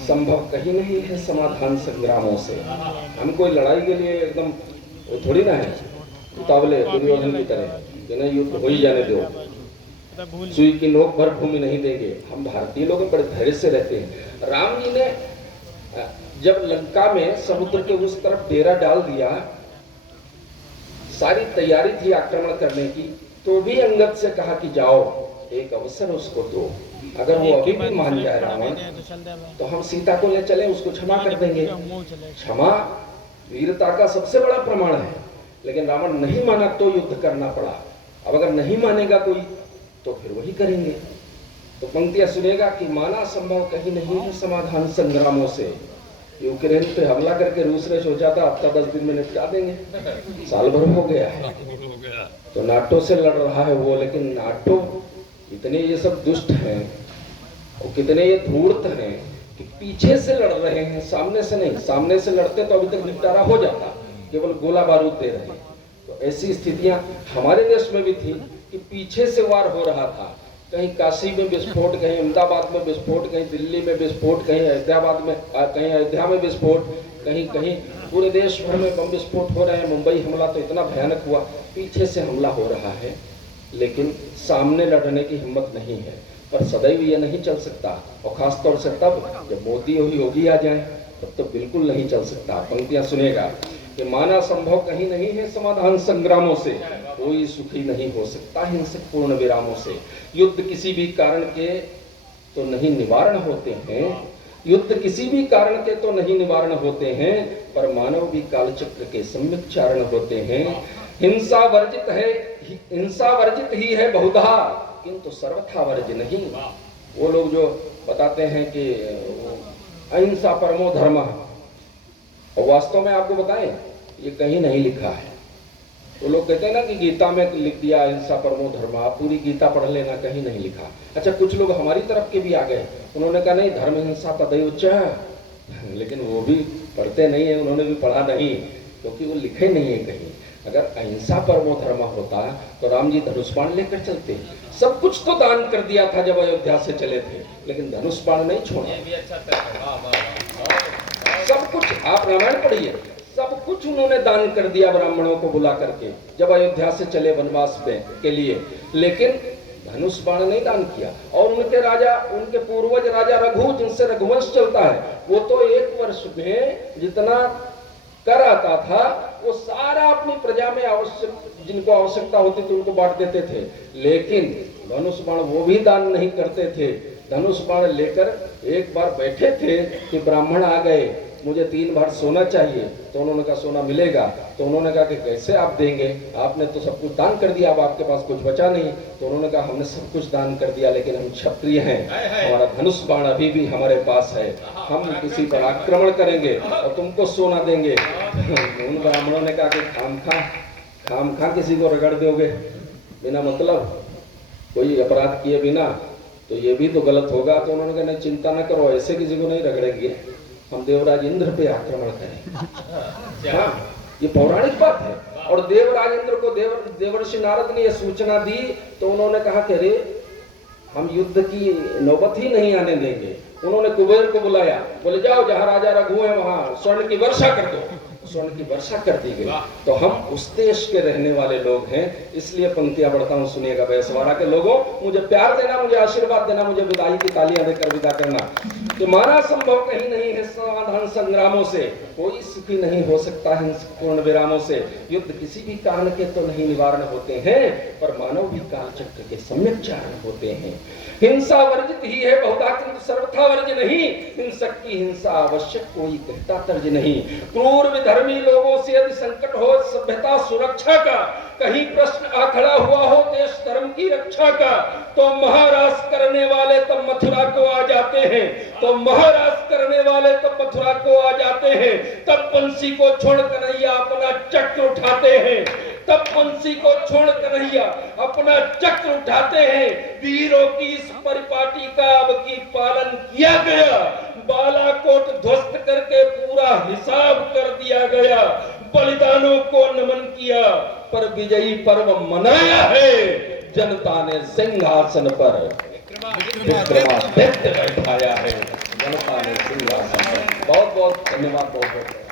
संभव कहीं नहीं है समाधान संग्रामों से। हम कोई लड़ाई के लिए एकदम वो थोड़ी ना है उतावले दुर्योधन की तरह कि नहीं युद्ध हो ही जाने दो, सुई की नोक भर भूमि नहीं देंगे। हम भारतीय लोग बड़े धैर्य से रहते हैं। राम जी ने जब लंका में समुद्र के उस तरफ डेरा डाल दिया, सारी तैयारी थी आक्रमण करने की, तो भी अंगद से कहा कि जाओ एक अवसर उसको दो, अगर वो अभी भी मान जाए रावण तो हम सीता को ले चले, उसको क्षमा कर देंगे। क्षमा वीरता का सबसे बड़ा प्रमाण है। लेकिन रावण नहीं माना तो युद्ध करना पड़ा। अब अगर नहीं मानेगा कोई तो फिर वही करेंगे। तो पंक्तियां सुनेगा कि माना संभव कहीं नहीं है समाधान संग्रामों से। यूक्रेन पे हमला करके रूस ने सोचा था हफ्ता 10 दिन में निपटा देंगे, साल भर हो गया है। तो नाटो से लड़ रहा है वो, लेकिन नाटो इतने ये सब दुष्ट हैं और कितने ये धूर्त हैं कि पीछे से लड़ रहे हैं, सामने से नहीं। सामने से लड़ते तो अभी तक निपटारा हो जाता, केवल गोला बारूद दे रहे हैं। तो ऐसी स्थितियां हमारे देश में भी थी कि पीछे से वार हो रहा था। कहीं काशी में विस्फोट, कहीं अहमदाबाद में विस्फोट, कहीं दिल्ली में विस्फोट, कहीं अयोध्याबाद में, कहीं अयोध्या में विस्फोट, कहीं कहीं पूरे देश भर में बम विस्फोट हो रहे हैं। मुंबई हमला तो इतना भयानक हुआ, पीछे से हमला हो रहा है, लेकिन सामने लड़ने की हिम्मत नहीं है। पर सदैव ये नहीं चल सकता, और खासतौर से तब जब मोदी और योगी आ जाए तब तो बिल्कुल नहीं चल सकता। पंक्तियां सुनेगा कि माना संभव कहीं नहीं है समाधान संग्रामों से, कोई सुखी नहीं हो सकता हिंसक पूर्ण विरामों से। युद्ध किसी भी कारण के तो नहीं निवारण होते हैं, युद्ध किसी भी कारण के तो नहीं निवारण होते हैं, पर मानव भी कालचक्र के सम्यक चारण होते हैं। हिंसा वर्जित है, हिंसा वर्जित ही है बहुधा, किंतु सर्वथा वर्ज नहीं। वो लोग जो बताते हैं कि अहिंसा परमो धर्म, और वास्तव में आपको बताएं ये कहीं नहीं लिखा है। वो लोग कहते हैं ना कि गीता में लिख दिया अहिंसा परमो धर्म, आप पूरी गीता पढ़ लेना, कहीं नहीं लिखा। अच्छा, कुछ लोग हमारी तरफ के भी आ गए, उन्होंने कहा नहीं धर्म हिंसा तदैव च, लेकिन वो भी पढ़ते नहीं है, उन्होंने भी पढ़ा नहीं, क्योंकि वो लिखे नहीं है कहीं। अगर अहिंसा परमो धर्म होता तो राम जी धनुष बाण लेकर चलते। सब कुछ तो दान कर दिया था जब अयोध्या से चले थे, लेकिन धनुष बाण नहीं छोड़ा। सब कुछ आप रामायण पढ़िए, सब कुछ उन्होंने दान कर दिया ब्राह्मणों को बुला करके जब अयोध्या से चले वनवास के लिए, लेकिन धनुष बाण नहीं दान किया। और उनके राजा, उनके पूर्वज राजा रघु, जिनसे रघुवंश चलता है, वो तो एक वर्ष में जितना कर आता था वो सारा अपनी प्रजा में आवश्यक, जिनको आवश्यकता होती थी उनको बांट देते थे। लेकिन धनुष बाण वो भी दान नहीं करते थे। धनुष बाण लेकर एक बार बैठे थे कि ब्राह्मण आ गए, मुझे 3 बार सोना चाहिए, तो उन्होंने कहा सोना मिलेगा। तो उन्होंने कहा कि कैसे आप देंगे, आपने तो सब कुछ दान कर दिया, अब आपके पास कुछ बचा नहीं। तो उन्होंने कहा हमने सब कुछ दान कर दिया, लेकिन हम क्षत्रिय हैं, हमारा धनुष बाण अभी भी हमारे पास है, हम किसी पर आक्रमण करेंगे और तुमको सोना देंगे। उन ब्राह्मणों ने कहा कि खाम खा किसी को रगड़ दोगे बिना मतलब, कोई अपराध किए बिना, तो ये भी तो गलत होगा। तो उन्होंने कहा नहीं चिंता न करो, ऐसे किसी को नहीं रगड़ेंगे, हम देवराज इंद्र पे आक्रमण करेंगे। हाँ, ये पौराणिक बात है। और देवराज इंद्र को देवर्षि नारद ने यह सूचना दी, तो उन्होंने कहा कि अरे हम युद्ध की नौबत ही नहीं आने देंगे। उन्होंने कुबेर को बुलाया, बोले जाओ जहां राजा रघु है वहां स्वर्ण की वर्षा कर दो। स्वर्ण की वर्षा कर दी गई। तो हम उस देश के रहने वाले लोग हैं, इसलिए पंक्तियां बढ़ता हूं, सुनिएगा। बैसवाड़ा के लोगों, मुझे प्यार देना, मुझे आशीर्वाद देना, मुझे विदाई की तालियां देकर विदा करना। कि माना संभव कहीं नहीं है समाधान संग्रामों से, कोई सुखी नहीं हो सकता हिंसक पूर्ण विरामों से। युद्ध किसी भी कारण के तो नहीं निवारण होते हैं, पर मानव भी कालचक्र के सम्यक चारण होते हैं। हिंसा वर्जित ही है बहुधा, किंतु सर्वथा वर्ज नहीं। हिंसक की हिंसा आवश्यक, कोई कहता तर्ज नहीं। क्रूर विधर्मी लोगों से यदि संकट हो सभ्यता सुरक्षा का, कहीं प्रश्न आ खड़ा हुआ हो देश धर्म की रक्षा का, तो महाराज करने वाले तब मथुरा को आ जाते हैं, तो महाराज करने वाले तब मथुरा को आ जाते हैं। तब बंसी को छोड़ कन्हैया अपना चक्र उठाते हैं, तब बंसी को छोड़ कन्हैया अपना चक्र उठाते हैं। वीरों की इस परिपाटी का अब की पालन किया गया, बालाकोट ध्वस्त करके पूरा हिसाब कर दिया गया, बलिदानों को नमन किया, पर विजयी पर्व मनाया है जनता ने सिंहासन पर विक्रमादित्य बैठाया है। जनता ने बहुत धन्यवाद बहुत बहुत